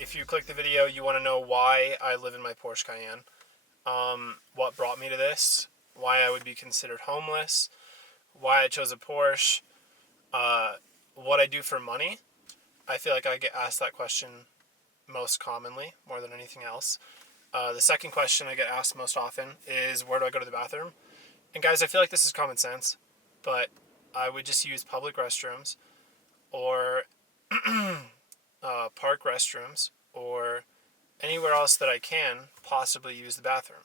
If you click the video, you want to know why I live in my Porsche Cayenne, what brought me to this, why I would be considered homeless, why I chose a Porsche, uh, what I do for money. I feel like I get asked that question most commonly, more than anything else. The second question I get asked most often is, where do I go to the bathroom? And guys, I feel like this is common sense, but I would just use public restrooms or park restrooms or anywhere else that I can possibly use the bathroom.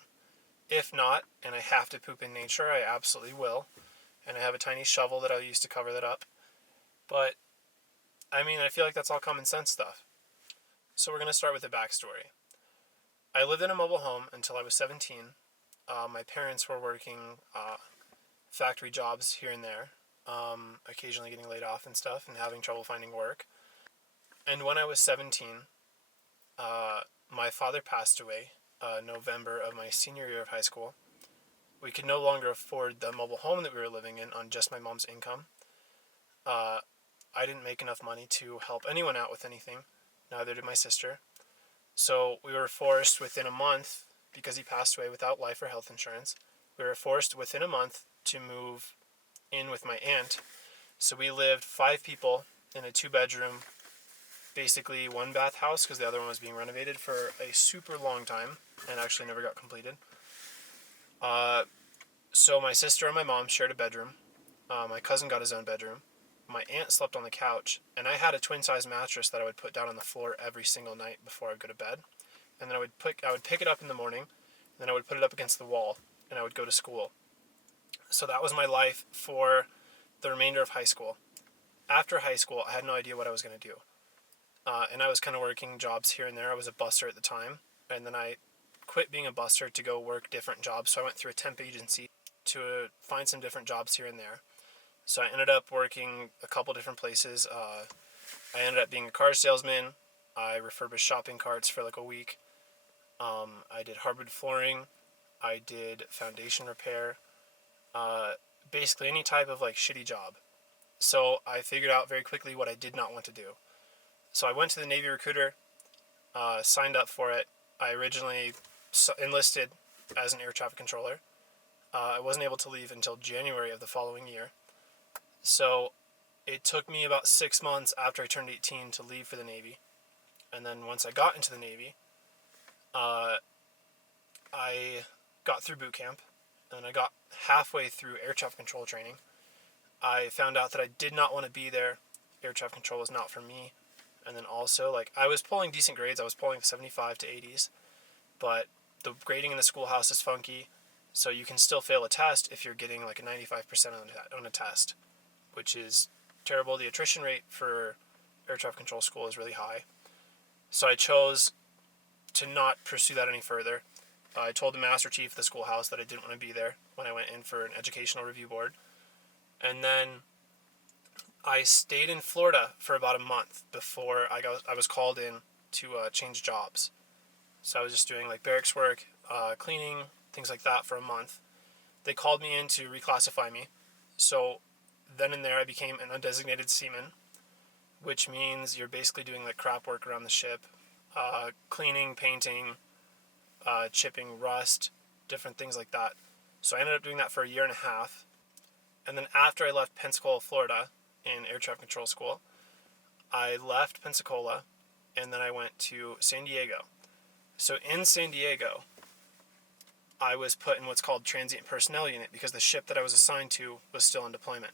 If not, and I have to poop in nature, I absolutely will. And I have a tiny shovel that I'll use to cover that up. But, I mean, I feel like that's all common sense stuff. So we're going to start with the backstory. I lived in a mobile home until I was 17. My parents were working factory jobs here and there, occasionally getting laid off and stuff and having trouble finding work. And when I was 17, my father passed away November of my senior year of high school. We could no longer afford the mobile home that we were living in on just my mom's income. Uh, I didn't make enough money to help anyone out with anything, neither did my sister. So we were forced within a month, because he passed away without life or health insurance, we were forced within a month to move in with my aunt. So we lived 5 people in a 2-bedroom, basically one bath house, because the other one was being renovated for a super long time and actually never got completed. So my sister and my mom shared a bedroom. My cousin got his own bedroom. My aunt slept on the couch, and I had a twin-size mattress that I would put down on the floor every single night before I would go to bed. And then I would pick it up in the morning, and then I would put it up against the wall, and I would go to school. So that was my life for the remainder of high school. After high school, I had no idea what I was going to do. And I was kind of working jobs here and there. I was a busser at the time, and then I quit being a busser to go work different jobs. So I went through a temp agency to find some different jobs here and there. So I ended up working a couple different places. I ended up being a car salesman. I refurbished shopping carts for like a week. I did hardwood flooring. I did foundation repair. Basically any type of like shitty job. So I figured out very quickly what I did not want to do. So I went to the Navy recruiter, signed up for it. I originally enlisted as an air traffic controller. I wasn't able to leave until January of the following year. So it took me about 6 months after I turned 18 to leave for the Navy. And then once I got into the Navy, I got through boot camp, and I got halfway through air traffic control training. I found out that I did not want to be there. Air traffic control was not for me. And then also, like, I was pulling decent grades. I was pulling 75 to 80s. But the grading in the schoolhouse is funky, so you can still fail a test if you're getting like a 95% on a test, which is terrible. The attrition rate for air traffic control school is really high. So I chose to not pursue that any further. I told the master chief of the schoolhouse that I didn't want to be there when I went in for an educational review board. And then I stayed in Florida for about a month before I was called in to change jobs. So I was just doing like barracks work, cleaning, things like that for a month. They called me in to reclassify me. So then and there I became an undesignated seaman, which means you're basically doing like crap work around the ship, cleaning, painting, chipping rust, different things like that. So I ended up doing that for a year and a half. And then after I left Pensacola, Florida, in air traffic control school, I left Pensacola, and then I went to San Diego. So in San Diego, I was put in what's called transient personnel unit because the ship that I was assigned to was still in deployment.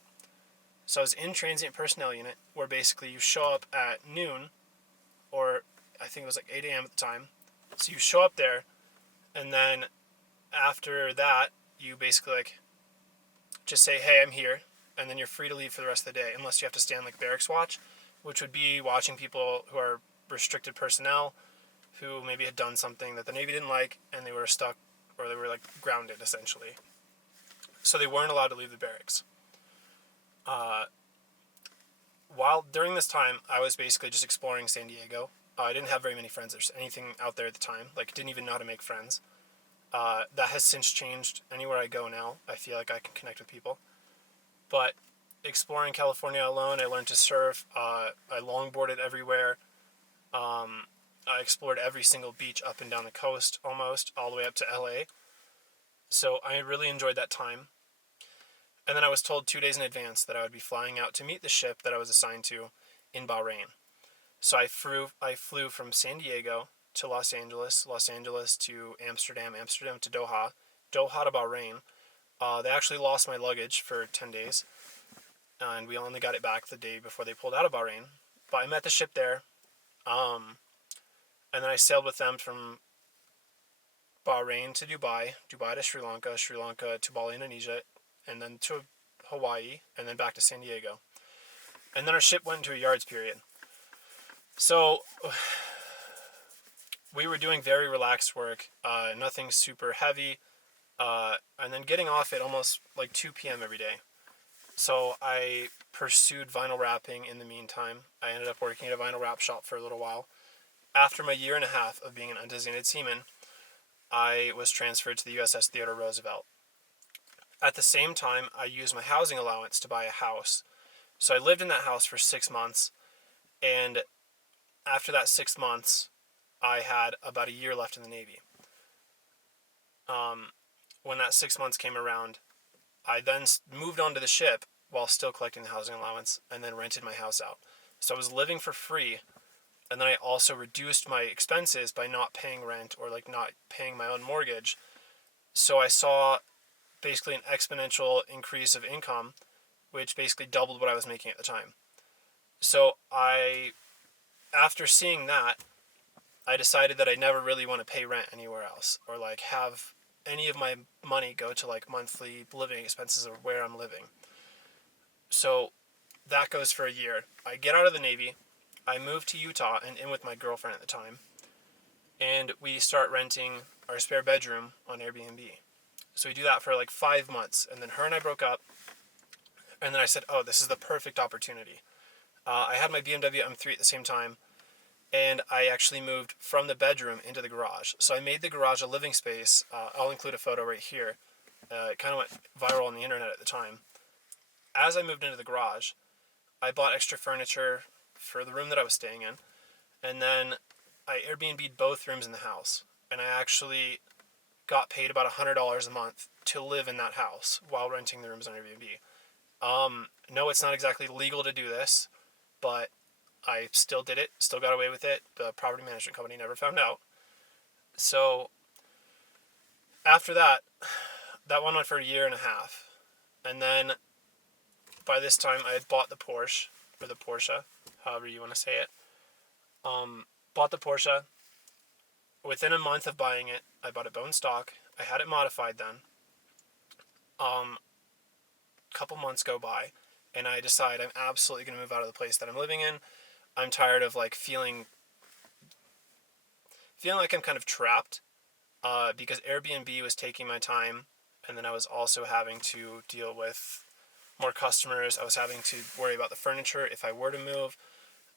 So I was in transient personnel unit, where basically you show up at noon, or I think it was like 8 a.m. at the time. So you show up there, and then after that, you basically like just say, hey, I'm here, and then you're free to leave for the rest of the day, unless you have to stand like barracks watch, which would be watching people who are restricted personnel, who maybe had done something that the Navy didn't like, and they were stuck, or they were like grounded, essentially. So they weren't allowed to leave the barracks. While during this time, I was basically just exploring San Diego. I didn't have very many friends or anything out there at the time. Like, didn't even know how to make friends. That has since changed. Anywhere I go now, I feel like I can connect with people. But exploring California alone, I learned to surf. I longboarded everywhere. I explored every single beach up and down the coast, almost all the way up to LA. So I really enjoyed that time. And then I was told 2 days in advance that I would be flying out to meet the ship that I was assigned to in Bahrain. So I flew from San Diego to Los Angeles, Los Angeles to Amsterdam, Amsterdam to Doha, Doha to Bahrain. They actually lost my luggage for 10 days, and we only got it back the day before they pulled out of Bahrain. But I met the ship there, and then I sailed with them from Bahrain to Dubai, Dubai to Sri Lanka, Sri Lanka to Bali, Indonesia, and then to Hawaii, and then back to San Diego. And then our ship went into a yards period. So we were doing very relaxed work, nothing super heavy, and then getting off at almost like 2 p.m. every day. So I pursued vinyl wrapping in the meantime. I ended up working at a vinyl wrap shop for a little while. After my year and a half of being an undesignated seaman, I was transferred to the USS Theodore Roosevelt. At the same time, I used my housing allowance to buy a house. So I lived in that house for 6 months, and after that 6 months, I had about a year left in the Navy. When that 6 months came around, I then moved onto the ship while still collecting the housing allowance, and then rented my house out. So I was living for free, and then I also reduced my expenses by not paying rent or like not paying my own mortgage. So I saw basically an exponential increase of income, which basically doubled what I was making at the time. So after seeing that, I decided that I never really want to pay rent anywhere else or like have any of my money go to like monthly living expenses of where I'm living. So that goes for a year. I get out of the Navy, I move to Utah and in with my girlfriend at the time, and we start renting our spare bedroom on Airbnb. So we do that for like 5 months, and then her and I broke up, and then I said, oh, this is the perfect opportunity. I had my BMW M3 at the same time, and I actually moved from the bedroom into the garage. So I made the garage a living space. I'll include a photo right here. It kind of went viral on the internet at the time. As I moved into the garage, I bought extra furniture for the room that I was staying in, and then I Airbnb'd both rooms in the house, and I actually got paid about $100 a month to live in that house while renting the rooms on Airbnb. No, it's not exactly legal to do this, but I still did it, still got away with it. The property management company never found out. So after that one went for a year and a half. And then by this time I had bought the Porsche, or the Porsche, however you want to say it. Bought the Porsche. Within a month of buying it, I bought it bone stock. I had it modified then. Couple months go by, and I decide I'm absolutely going to move out of the place that I'm living in. I'm tired of like feeling like I'm kind of trapped, because Airbnb was taking my time, and then I was also having to deal with more customers. I was having to worry about the furniture if I were to move,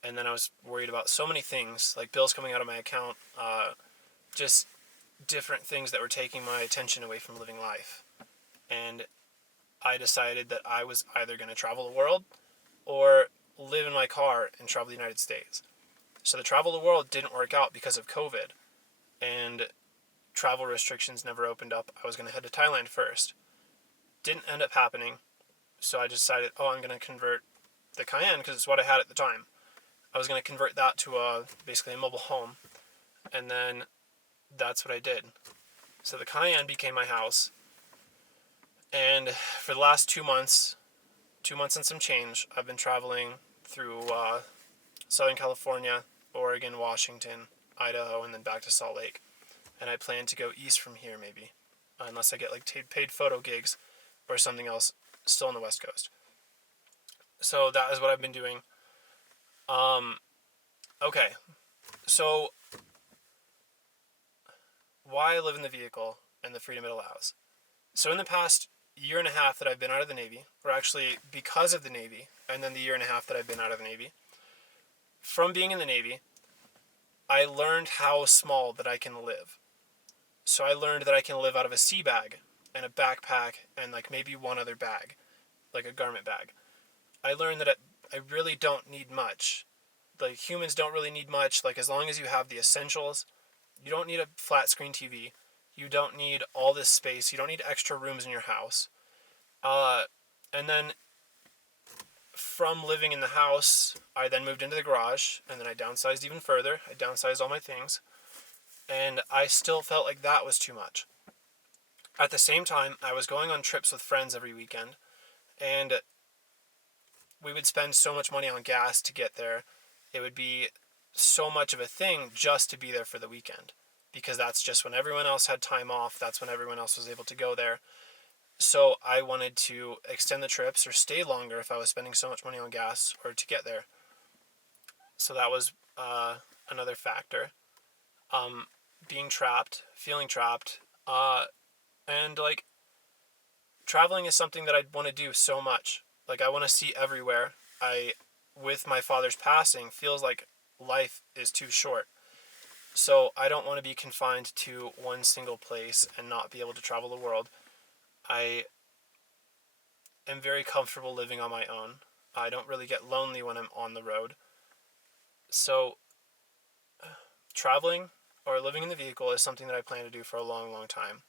and then I was worried about so many things, like bills coming out of my account, just different things that were taking my attention away from living life. And I decided that I was either going to travel the world or live in my car and travel the United States. So the travel the world didn't work out because of COVID, and travel restrictions never opened up. I was going to head to Thailand first. Didn't end up happening, so I decided, I'm going to convert the Cayenne, because it's what I had at the time. I was going to convert that to basically a mobile home, and then that's what I did. So the Cayenne became my house, and for the last 2 months and some change, I've been traveling through Southern California, Oregon, Washington, Idaho, and then back to Salt Lake. And I plan to go east from here maybe, unless I get like paid photo gigs or something else still on the West Coast. So that is what I've been doing. Okay, so why I live in the vehicle and the freedom it allows. So in the past year and a half that I've been out of the Navy, or actually because of the Navy, and then the year and a half that I've been out of the Navy, from being in the Navy, I learned how small that I can live. So I learned that I can live out of a sea bag and a backpack and like maybe one other bag, like a garment bag. I learned that I really don't need much like humans don't really need much. Like as long as you have the essentials, you don't need a flat screen TV. You don't need all this space. You don't need extra rooms in your house. And then from living in the house, I then moved into the garage, and then I downsized even further. I downsized all my things, and I still felt like that was too much. At the same time, I was going on trips with friends every weekend, and we would spend so much money on gas to get there. It would be so much of a thing just to be there for the weekend, because that's just when everyone else had time off. That's when everyone else was able to go there. So I wanted to extend the trips or stay longer if I was spending so much money on gas or to get there. So that was another factor. Being trapped, feeling trapped, and like traveling is something that I want to do so much. Like I want to see everywhere. With my father's passing, feels like life is too short. So I don't want to be confined to one single place and not be able to travel the world. I am very comfortable living on my own. I don't really get lonely when I'm on the road. So traveling or living in the vehicle is something that I plan to do for a long, long time.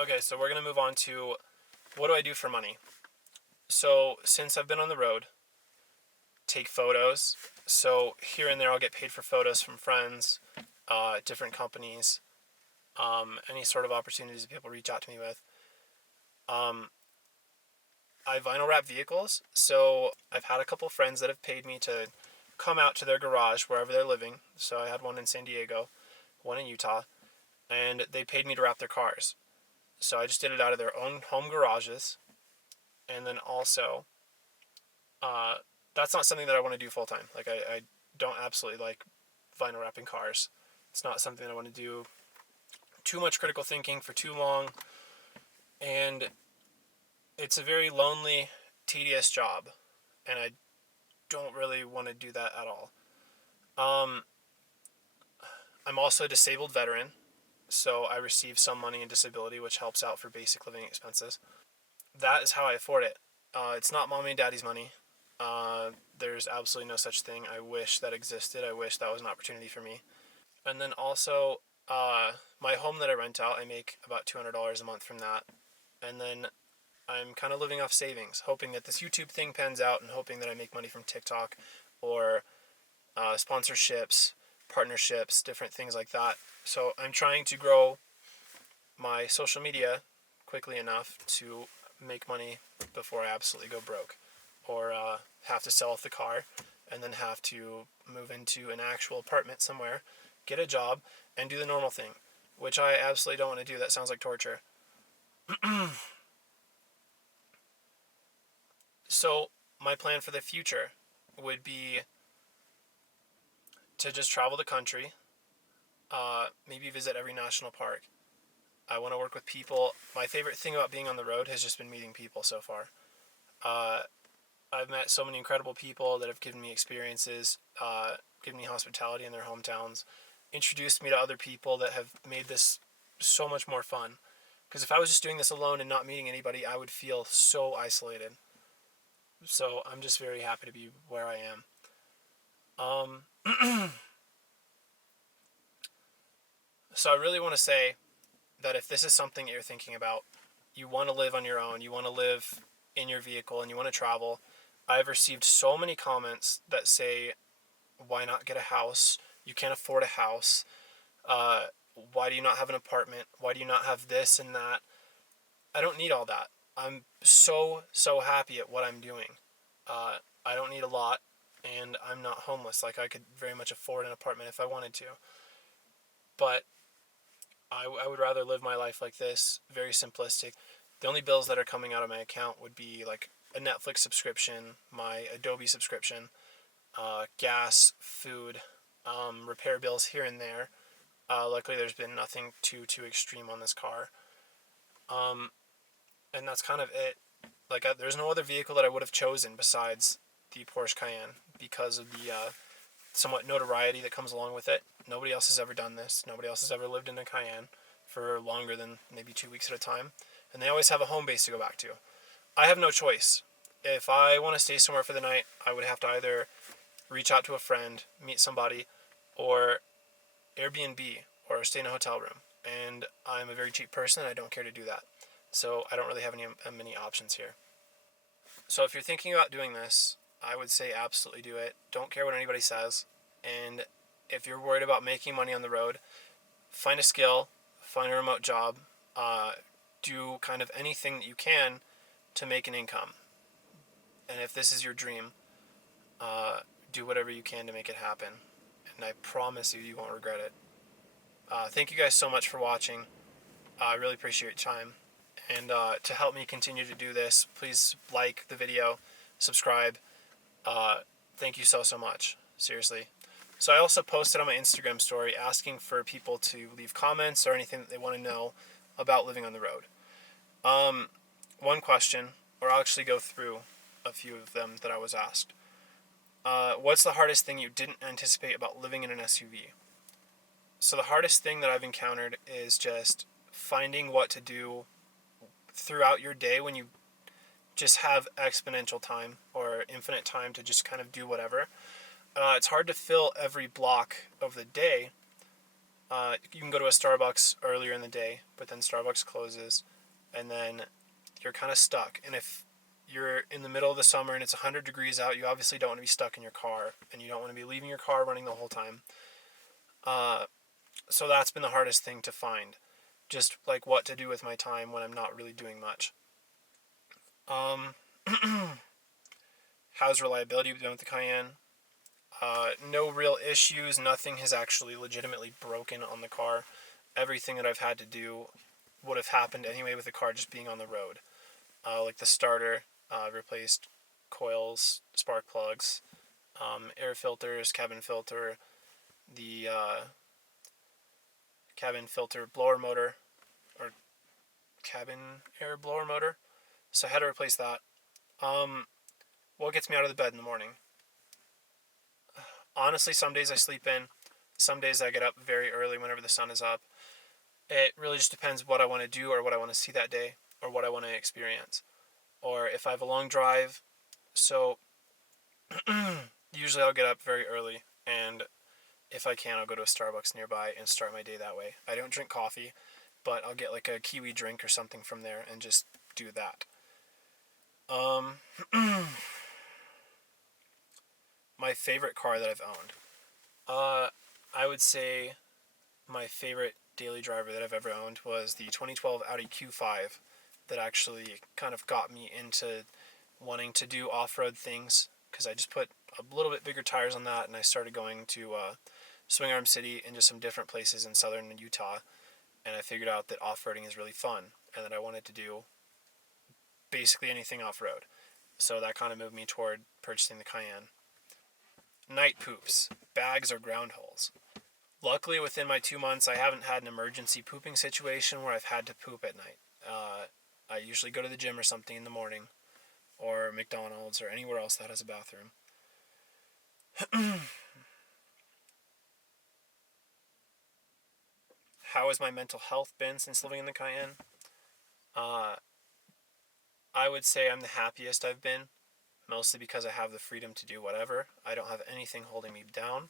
Okay, so we're going to move on to what do I do for money? So since I've been on the road, take photos. So here and there I'll get paid for photos from friends, different companies, any sort of opportunities that people reach out to me with. I vinyl wrap vehicles, so I've had a couple friends that have paid me to come out to their garage wherever they're living. So I had one in San Diego, one in Utah, and they paid me to wrap their cars. So I just did it out of their own home garages. And then also, that's not something that I want to do full time. Like I don't absolutely like vinyl wrapping cars. It's not something that I want to do too much critical thinking for too long. And it's a very lonely, tedious job. And I don't really want to do that at all. I'm also a disabled veteran, so I receive some money in disability, which helps out for basic living expenses. That is how I afford it. It's not mommy and daddy's money. There's absolutely no such thing. I wish that existed. I wish that was an opportunity for me. And then also, my home that I rent out, I make about $200 a month from that. And then I'm kind of living off savings, hoping that this YouTube thing pans out and hoping that I make money from TikTok or sponsorships, partnerships, different things like that. So I'm trying to grow my social media quickly enough to make money before I absolutely go broke or have to sell off the car and then have to move into an actual apartment somewhere, get a job, and do the normal thing, which I absolutely don't want to do. That sounds like torture. So my plan for the future would be to just travel the country, maybe visit every national park. I want to work with people. My favorite thing about being on the road has just been meeting people so far. I've met so many incredible people that have given me experiences, given me hospitality in their hometowns, introduced me to other people that have made this so much more fun. Because if I was just doing this alone and not meeting anybody, I would feel so isolated. So I'm just very happy to be where I am. So I really want to say that if this is something that you're thinking about, you want to live on your own, you want to live in your vehicle, and you want to travel, I've received so many comments that say, why not get a house? You can't afford a house. Why do you not have an apartment? Why do you not have this and that? I don't need all that. I'm so happy at what I'm doing. I don't need a lot, and I'm not homeless. Like, I could very much afford an apartment if I wanted to. But I would rather live my life like this, very simplistic. The only bills that are coming out of my account would be like a Netflix subscription, my Adobe subscription, gas, food, repair bills here and there. Luckily, there's been nothing too extreme on this car. And that's kind of it. Like, there's no other vehicle that I would have chosen besides the Porsche Cayenne because of the somewhat notoriety that comes along with it. Nobody else has ever done this. Nobody else has ever lived in a Cayenne for longer than maybe 2 weeks at a time. And they always have a home base to go back to. I have no choice. If I want to stay somewhere for the night, I would have to either reach out to a friend, meet somebody, or Airbnb, or stay in a hotel room. And I'm a very cheap person, and I don't care to do that. So I don't really have many options here. So if you're thinking about doing this, I would say absolutely do it. Don't care what anybody says. And if you're worried about making money on the road, find a skill, find a remote job, do kind of anything that you can to make an income. And if this is your dream, do whatever you can to make it happen. And I promise you, you won't regret it. Thank you guys so much for watching. I really appreciate your time. And to help me continue to do this, please like the video, subscribe. Thank you so much. Seriously. So I also posted on my Instagram story asking for people to leave comments or anything that they want to know about living on the road. One question, or I'll actually go through a few of them that I was asked. What's the hardest thing you didn't anticipate about living in an SUV? So the hardest thing that I've encountered is just finding what to do throughout your day when you just have exponential time or infinite time to just kind of do whatever. It's hard to fill every block of the day. You can go to a Starbucks earlier in the day, but then Starbucks closes, and then you're kind of stuck. And if you're in the middle of the summer and it's 100 degrees out, you obviously don't want to be stuck in your car, and you don't want to be leaving your car running the whole time. So that's been the hardest thing to find. Just like what to do with my time when I'm not really doing much. How's reliability been with the Cayenne? No real issues. Nothing has actually legitimately broken on the car. Everything that I've had to do would have happened anyway with the car just being on the road. Like the starter, replaced coils, spark plugs, air filters, cabin filter, the cabin filter blower motor, or cabin air blower motor. So I had to replace that. What gets me out of the bed in the morning? Honestly, some days I sleep in. Some days I get up very early whenever the sun is up. It really just depends what I want to do or what I want to see that day or what I want to experience. Or if I have a long drive. So usually I'll get up very early, and if I can, I'll go to a Starbucks nearby and start my day that way. I don't drink coffee, but I'll get like a kiwi drink or something from there and just do that. My favorite car that I've owned. I would say my favorite daily driver that I've ever owned was the 2012 Audi Q5 that actually kind of got me into wanting to do off-road things, because I just put a little bit bigger tires on that, and I started going to Swing Arm City and just some different places in southern Utah, and I figured out that off-roading is really fun and that I wanted to do basically anything off-road. So that kind of moved me toward purchasing the Cayenne. Night poops, bags or ground holes. Luckily, within my 2 months, I haven't had an emergency pooping situation where I've had to poop at night. I usually go to the gym or something in the morning, or McDonald's, or anywhere else that has a bathroom. How has my mental health been since living in the Cayenne? I would say I'm the happiest I've been, mostly because I have the freedom to do whatever. I don't have anything holding me down.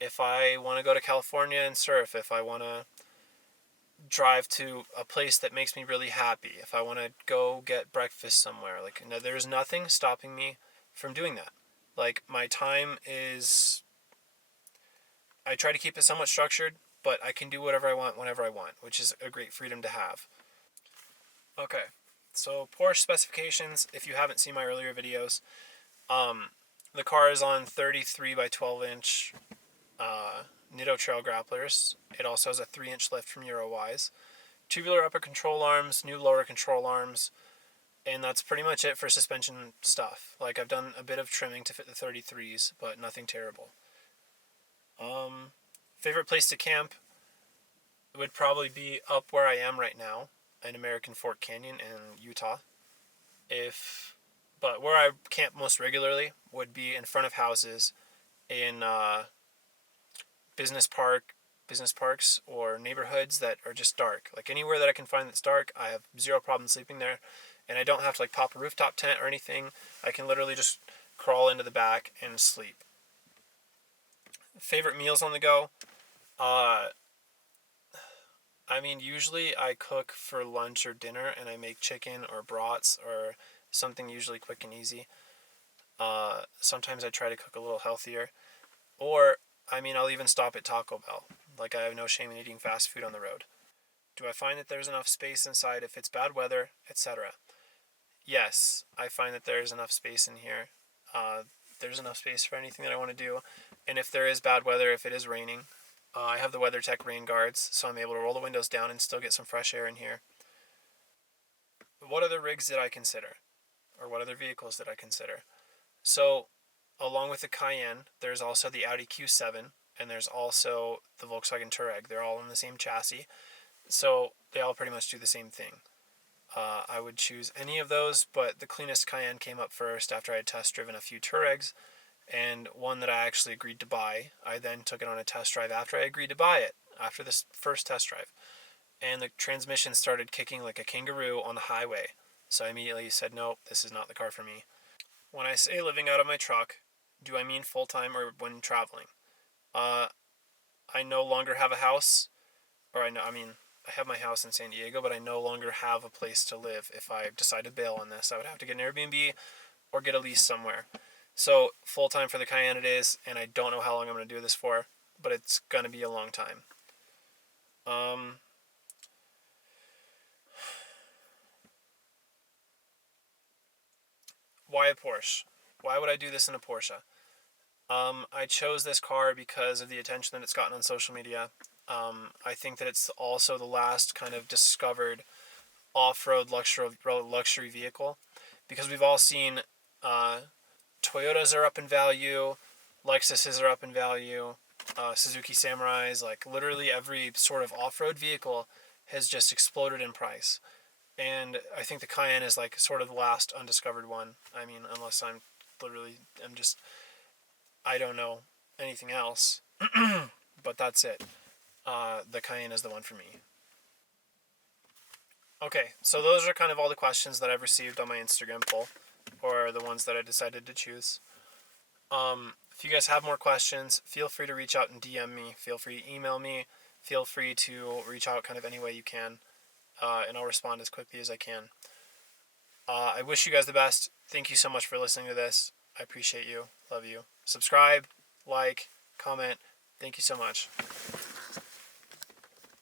If I want to go to California and surf, if I want to drive to a place that makes me really happy, if I want to go get breakfast somewhere, like, no, there's nothing stopping me from doing that. Like, my time is, I try to keep it somewhat structured, but I can do whatever I want whenever I want, which is a great freedom to have. Okay, so Porsche specifications, if you haven't seen my earlier videos, the car is on 33 by 12 inch Nitto trail grapplers. It also has a 3-inch lift from Eurowise. Tubular upper control arms, new lower control arms, and that's pretty much it for suspension stuff. Like, I've done a bit of trimming to fit the 33s, but nothing terrible. Favorite place to camp would probably be up where I am right now, in American Fork Canyon in Utah. But where I camp most regularly would be in front of houses in business parks or neighborhoods that are just dark. Like, anywhere that I can find that's dark, I have zero problem sleeping there, and I don't have to like pop a rooftop tent or anything. I can literally just crawl into the back and sleep. Favorite meals on the go? Uh, I mean, usually I cook for lunch or dinner, and I make chicken or brats or something usually quick and easy. Sometimes I try to cook a little healthier. Or, I mean, I'll even stop at Taco Bell. Like, I have no shame in eating fast food on the road. Do I find that there's enough space inside if it's bad weather, etc.? Yes, I find that there's enough space in here. Uh, there's enough space for anything that I want to do. And if there is bad weather, if it is raining, I have the WeatherTech rain guards, so I'm able to roll the windows down and still get some fresh air in here. What other rigs did I consider? Or what other vehicles did I consider? So, along with the Cayenne, there's also the Audi Q7, and there's also the Volkswagen Touareg. They're all in the same chassis, so they all pretty much do the same thing. I would choose any of those, but the cleanest Cayenne came up first after I had test driven a few Touaregs, and one that I actually agreed to buy. I then took it on a test drive after I agreed to buy it, after this first test drive. And the transmission started kicking like a kangaroo on the highway. So I immediately said, nope, this is not the car for me. When I say living out of my truck, do I mean full time or when traveling? Uh, I no longer have a house, or I mean, I have my house in San Diego, but I no longer have a place to live. If I decide to bail on this, I would have to get an Airbnb or get a lease somewhere. So full time for the Cayenne it is, and I don't know how long I'm going to do this for, but it's going to be a long time. Why a Porsche? Why would I do this in a Porsche? I chose this car because of the attention that it's gotten on social media. I think that it's also the last kind of discovered off-road luxury vehicle, because we've all seen Toyotas are up in value, Lexuses are up in value, Suzuki Samurais, like literally every sort of off-road vehicle has just exploded in price. And I think the Cayenne is like sort of the last undiscovered one. I mean, unless I'm just, I don't know anything else. But that's it. The Cayenne is the one for me. Okay, so those are kind of all the questions that I've received on my Instagram poll, or the ones that I decided to choose. If you guys have more questions, feel free to reach out and DM me. Feel free to email me. Feel free to reach out kind of any way you can, and I'll respond as quickly as I can. I wish you guys the best. Thank you so much for listening to this. I appreciate you. Love you. Subscribe, like, comment. Thank you so much.